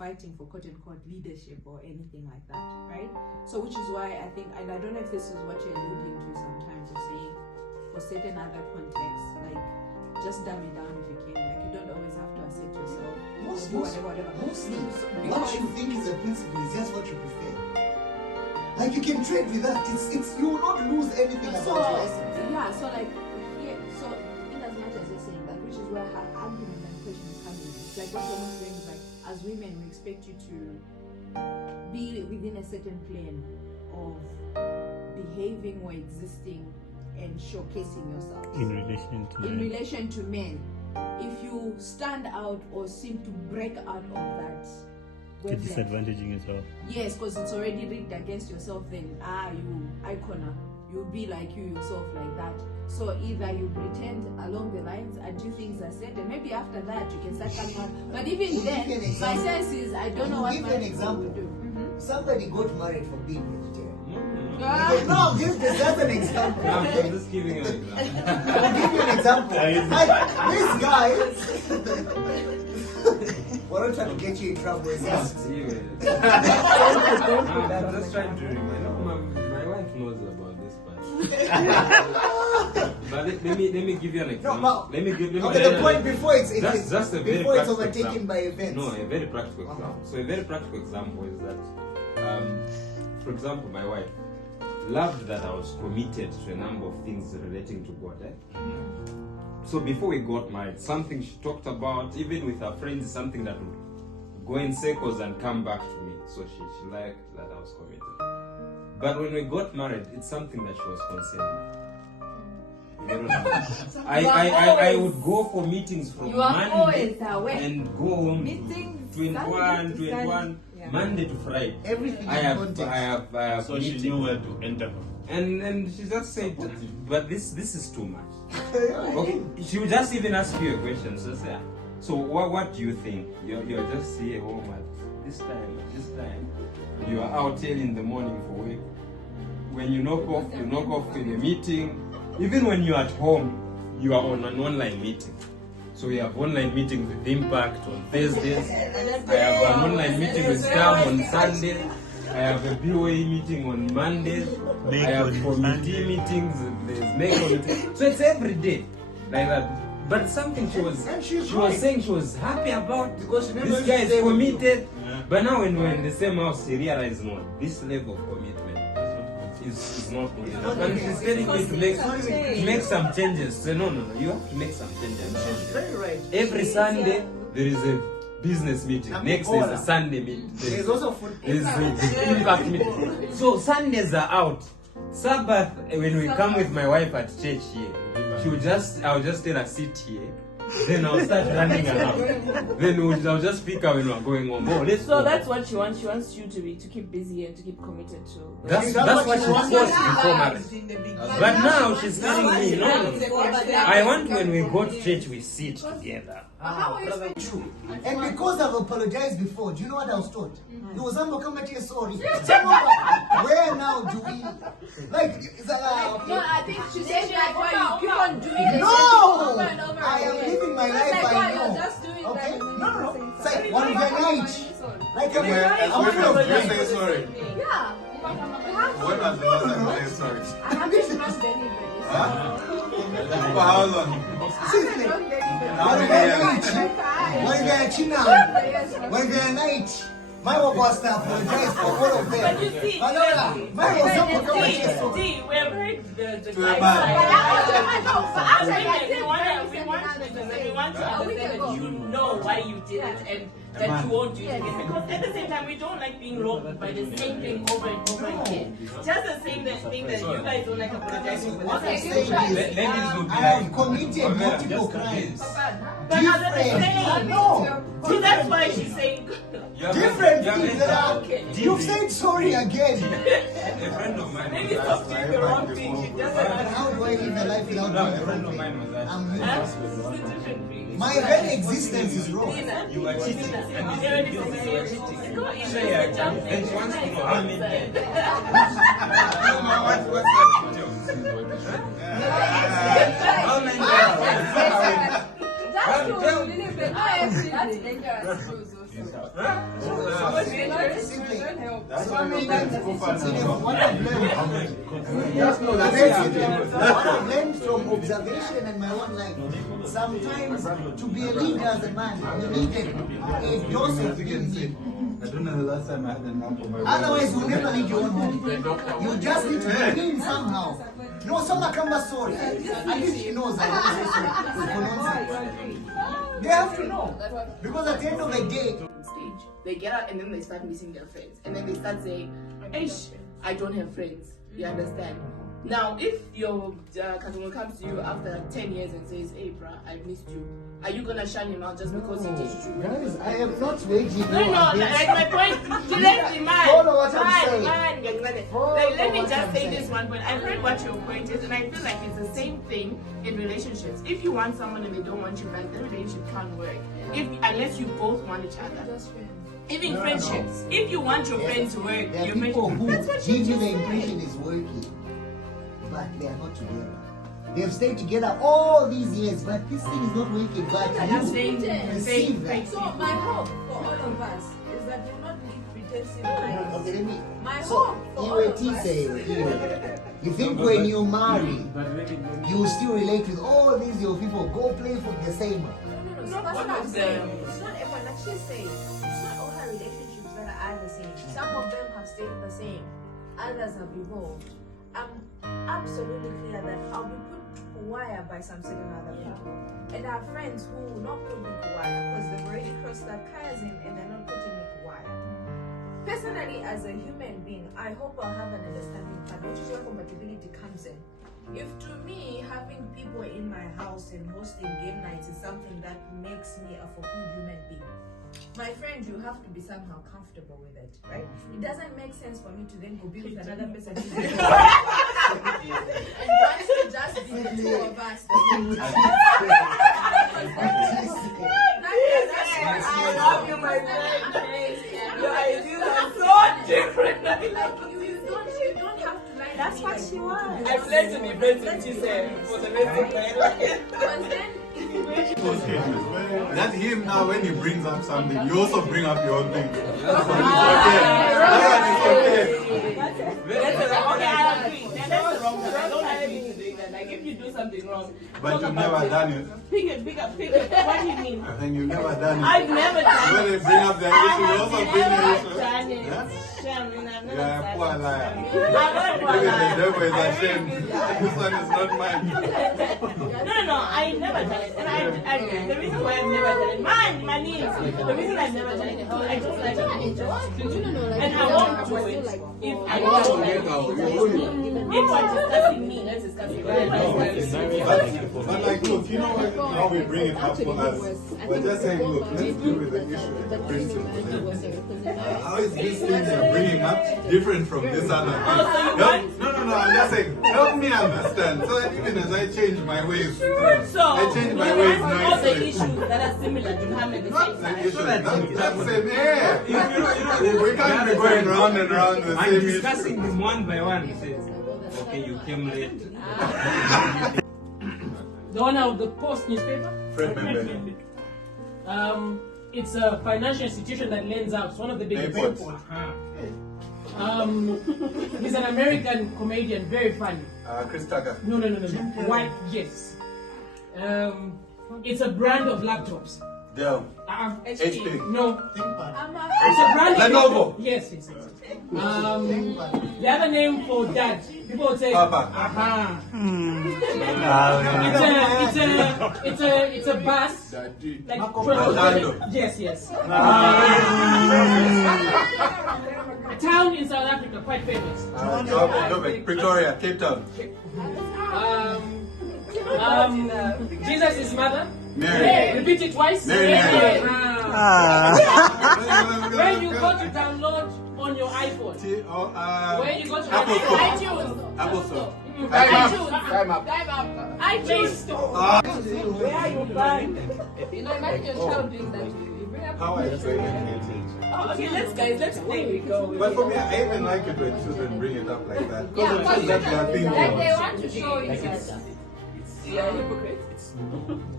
fighting for quote unquote leadership or anything like that, right? So which is why I think, and I don't know if this is what you're alluding to sometimes, you're saying for certain other contexts, like just dumb it down if you can. Like you don't always have to assert yourself. Mostly, what you think is a principle is just what you prefer. Like you can trade with that. It's you will not lose anything about your essence. Yeah, so like here, so in as much as you're saying that, which is where argument and question is coming in. It's like what someone's saying is like, as women, we expect you to be within a certain plane of behaving or existing and showcasing yourself in relation to men. If you stand out or seem to break out of that, disadvantaging yourself. Yes, because it's already rigged against yourself. Then you icona, you'll be like you yourself like that. So either you pretend along the lines and do things are said, and maybe after that you can start coming out. But even then, my sense is I don't know what give my an example. would do. Somebody got married for being vegetarian. No. That's an example. I'm just giving you an example. I'll give you an example. This guy. We're not trying to get you in trouble. I'm just trying to remind. My wife knows about this part. But let me give you an example. The point before it's just a very before it's practical overtaken example. by events. No, a very practical example. So a very practical example is that, for example, my wife loved that I was committed to a number of things relating to God. So before we got married, something she talked about, even with her friends, is something that would go in circles and come back to me. So she liked that I was committed. But when we got married, it's something that she was concerned with. I would go for meetings from Monday and go home to 21, Monday to Friday. Everything I have So she knew where to enter. And she just said, but this is too much. Okay, she would just even ask you a question. So what do you think? You're just here home at this time. You are out early in the morning for work. When you knock off in a meeting. Even when you're at home, you are on an online meeting. So we have online meetings with Impact on Thursdays. I have an online meeting with Scam on Sunday. I have a BOA meeting on Mondays. I have committee meetings. There's make. So it's every day like that. But something she was saying she was happy about because this guy is committed. But now when we're in the same house, she realized no, this level of commitment is not good enough. And she's telling me to make some changes. So no, you have to make some changes. Very right. Every Sunday there is a business meeting. Next is a Sunday meeting. There's also food. There's an impact meeting. So Sundays are out. Sabbath, when we come with my wife at church here, I'll just tell her sit here. Then I'll start running around. Then I'll just pick her when we're going home. So that's what she wants. She wants you to keep busy and to keep committed to. That's what she wants before marriage. But now she's telling me, no. I want when we go to church, we sit together. True. And because I've apologized before, do you know what I was taught? You was come at your sorry. Where now do we it's like No, I think she said like why you keep on doing it. No! Over and over I am again. living my life Like, I why know. you're just doing Okay? that. No. It's like one night. Like When you say sorry? Yeah. When was the last time you said sorry? I haven't lost anybody. For how long? When night. My work was to apologize for all of them. But you see, My was not come at your sorry. see, we're very the To a guy man. side. We want to understand that you know why you did it and that you won't do it again. Because at the same time, we don't like being wronged by the same thing over and over again. Just the same thing that you guys don't like apologizing for. What I'm saying is, I have committed multiple crimes. But not the same. No. See, that's why she's saying. Different things that are. You've said sorry again. A friend of mine Maybe was stop doing the wrong thing. She doesn't But how do I live a life without No, doing a the friend wrong of mine thing? was that. I'm My very existence is wrong. You are cheating. And They're this is cheating. you're cheating. Go in Say and again. jump Then she wants to know how many. What's that picture? How many? That's true. That's dangerous. Simply. That's So why we even- need to go for see, another what I've learned, what I've learned from observation and my own life, sometimes to be a leader as a man, you need a dose of being. I don't know the last time I had a nap on my Otherwise, you'll never lead your own home. You just need to be in somehow. No, some come sorry. At least she knows They have to know. Because at the end of the day, Stage. They get out and then they start missing their friends. And then they start saying, Eish, I don't have friends. You understand? Now, if your customer comes to you after 10 years and says, hey, bruh, I missed you, are you gonna shun him out just because he takes you? guys, I am not waiting. No, like my point, let's demand. Follow what I'm saying. Like, let me just say this one point. I've heard what your point is, and I feel like it's the same thing in relationships. If you want someone and they don't want you back, the relationship can't work. Unless you both want each other. Even friendships. If you want your friend to work, There are your people friend, who give you the impression is working, but they are not together. They have stayed together all these years, but this thing is not working. But you receive that. So my hope for all of us is that we not live pretensive lives. Okay, let me. My So, hope for you all were of us. you think when you marry, you will still relate with all these your people, go play for the same. No, Not that's one what I'm of saying. them. It's not everyone. Like she's saying, it's not all her relationships that are the same. Some of them have stayed the same. Others have evolved. I'm absolutely clear that I'll be put wire by some certain other people. And I have friends who will not put me wire because they've already crossed that chasm and they're not putting me wire. Personally, as a human being, I hope I'll have an understanding part, which is where compatibility comes in. If to me, having people in my house and hosting game nights is something that makes me a fulfilled human being, my friend, you have to be somehow comfortable with it, right? It doesn't make sense for me to then go be with another person who's and trying to just be the two of us. I love you, my friend. Your ideas are so different. Like you don't have to like. That's me what like she you. wants. I plan to be friends with Giselle for the rest of my life. But then That's him now. When he brings up something, you also bring up your own thing. That's what Okay, I agree. That's the wrong one. I don't agree to doing that. Like if you do something wrong, But talk you've about never it. done it. Pick it. What do you mean? I think you've never done it. I've never done When it. they bring up their issue, you also bring your I've issue. done it. Yeah? Sharon, I've never You are a done poor it. liar. I'm not a poor Even the liar. devil is I ashamed. really do that. This one is not mine. No, I never done it. And I the reason why I've never done it, my knees. The reason I've never done it, I just like it. And I won't do it if I don't like it. If we're discussing me, let's discuss it. But like, look, you know what, how we bring it up for us? We're just saying, look, let's deal with the issue at the principle. How is this thing you're bringing up different from this other thing? Oh, so you want- No, I'm just saying, help me understand. So that even as I change my ways, So, I change my we ways want all the nicely. issues that are similar to come at the Not same the time. issue, that's the same, yeah. We can't be going round and round the I'm same discussing issue. them one by one. He says, okay, you came late. The owner of the Post newspaper. Fred Membe. It's a financial institution that lends out. It's one of the biggest. Airport. He's an American comedian, very funny. Chris Tucker. No. White, yes. It's a brand of laptops. Dell. HP. HP. No. I'm a It's a brand of Lenovo. Yes. The other name for dad, people would say Papa. Aha. It's a bus. Like Orlando. Yes. A town in South Africa, quite famous. Pretoria, Cape Town. Jesus' mother. Mary. Repeat it twice. Mary. When you go to download on your iPhone. When you go to Apple Store. iTunes. Apple Store. iTunes. Where are you buying? You know, imagine your child doing that to you. You bring up How I explain it. Oh, okay, let's play. We go. But for me, I even like it when children bring it up like that. Yeah, Because it's just that they are like they thinking. want to show you that. Yeah, hypocrites.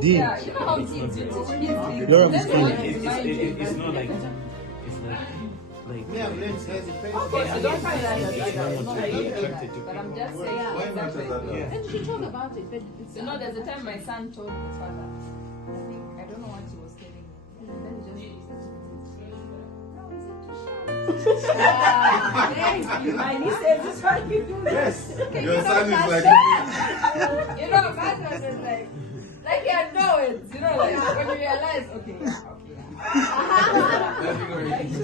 D. Yeah, you know how kids do. Laura was That's why kidding. I remind you. It's not like It's like Me, I've learned guys, it depends. Okay, so don't find that it's very attracted to but I'm people. just saying Why that not way. that? Yeah. And she talk about it, but it's, there's a time my son told his father, I don't know what he was telling me. And then he just no, he said to shout. Thank you. My niece said this one you do Yes. Can Your you son know is that? like You know, that was just like you know it. You know, like when you realize, okay, okay.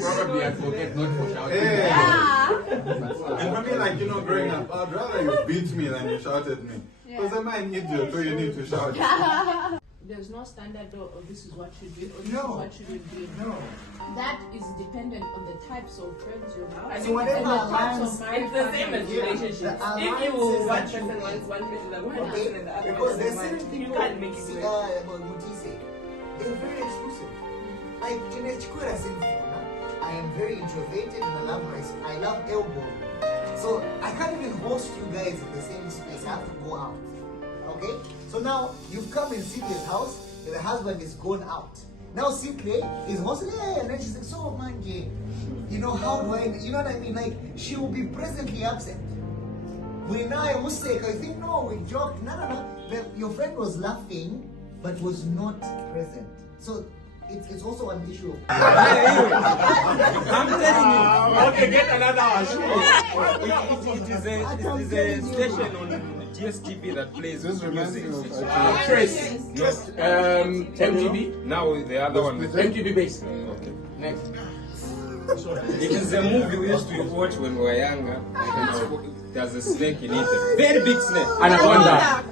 Probably I forget not to shout. Hey. Yeah. And for me, like, growing up, I'd rather you beat me than you shout at me. Because am I an idiot, so you need to shout. There's no standard law of this is what you do or this No. is what you don't do. No. That is dependent on the types of friends you have. I So think whatever and the types alliance- of marriage it's the same as Yeah. relationships. The If alliance you is one that you- person wants one person and one Okay? person and the other Because person there's wants certain one, you people, can't make it work. Mutise, they're very exclusive. Like, Chikwera Sinfona, I am very introverted and I love elbow. So I can't even host you guys in the same space. I have to go out. Okay? So now you've come in Sitle's house and the husband is gone out. Now Sitle is hosting, and then she's like, so man, how do I, you know what I mean? Like, she will be presently absent. When I was sick, I think, no, we joked. No. Your friend was laughing, but was not present. So it's also an issue of. I'm telling you. Okay, get another show. It is a station on GSTV that plays This reminds music. me of Trace. Yes. MTV. Now the other one. MTV base. Okay. Next. It is a movie we used to watch when we were younger. There's a snake in it, a very big snake. Anaconda.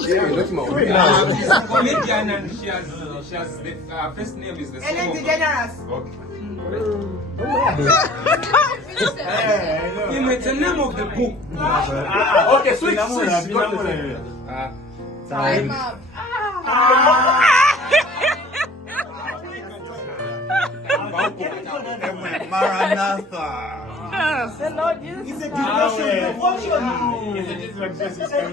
Yeah, not more. She's a comedian and she has her first name is the same. Ellen DeGeneres. Okay. It's the name of the book. Okay, switch. Time up. Maranatha. The Lord Jesus. It's a generation promotion. It's a